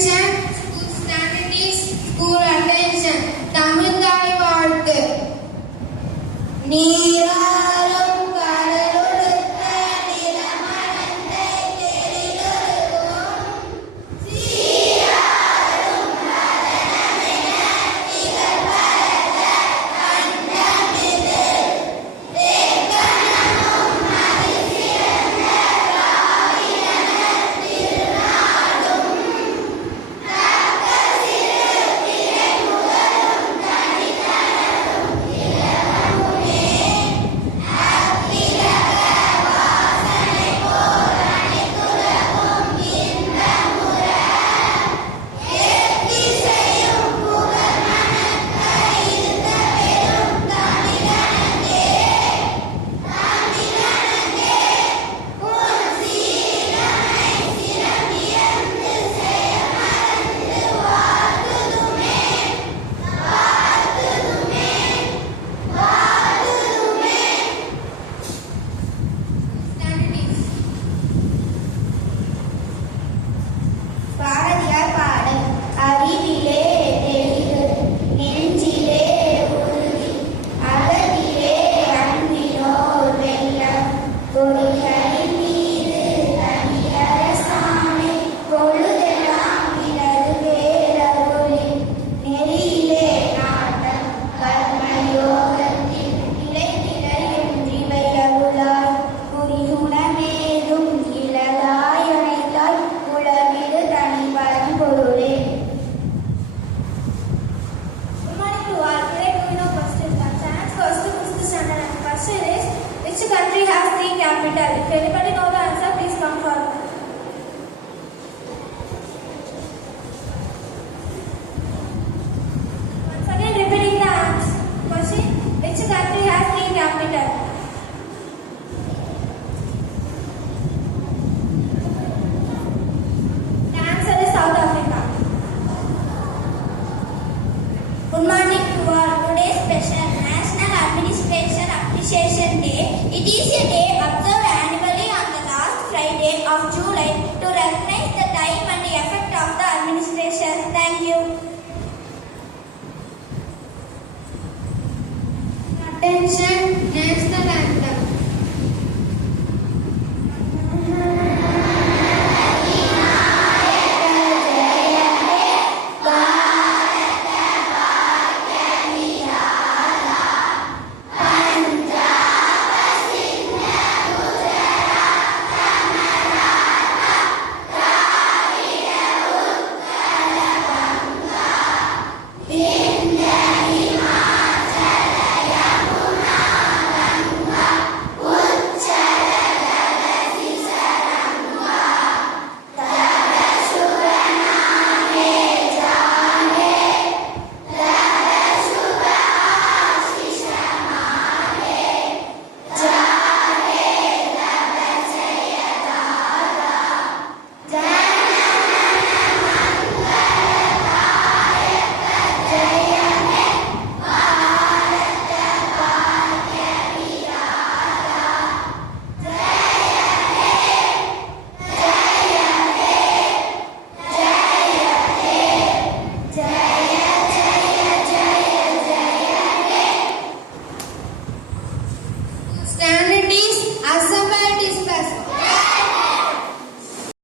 Attention, school standard is school attention. தமிழ்தாய் வாழ்த்து. நீராலும் கடலுடுத்த நிலமடந்தை தெரிலுருகும் சீராரும் நடனமென திகழ்பரத கண்டமிது தேக்கணமும் மதிசிறந்த காவியனர் திருநாளும் தக்க சிறு திரை முதலும் தனித்தனரும் திலகமுமே அக்கிரக வாசனை போல் அனைத்துலகும் இன்பமுற எத்திசையும் புகழ் மணக்க இருந்த பெரும் தமிழனங்கே உன் சீரமை சிறப்பியந்து செய்ய மறந்து வாழ்த்துதுமே வாழ்த்துதுமே வாழ்த்துதுமே. பாரதியார் பாடல். அறிவிலே தெளிவு நெஞ்சிலே உறுதி அகத்திலே அன்பினோர் வெள்ளம் பொருள்களின் மீது தனியரசானை பொழுதெல்லாம் இடது வேரருளின் நெறியிலே நாட்டம் கர்மயோகத்தில் நிலைத்திட என்றிவை அருளாய் குறிகுணமேதும் இளதாய் அணைத்தாய் உளவிடு தனி பரம்பொருளே. Good morning to all. Today we know question. Chance first to fifth standard. And question is, which country has three capital? If anybody know the answer, please come forward. Once again, repeating the answer. Question: which country has three capital? The answer is South Africa. Good morning to all. Today is special National Administration Appreciation Day. It is a day observed annually on the last Friday of July to recognize the time and the effect of the administration. Thank you. Attention, next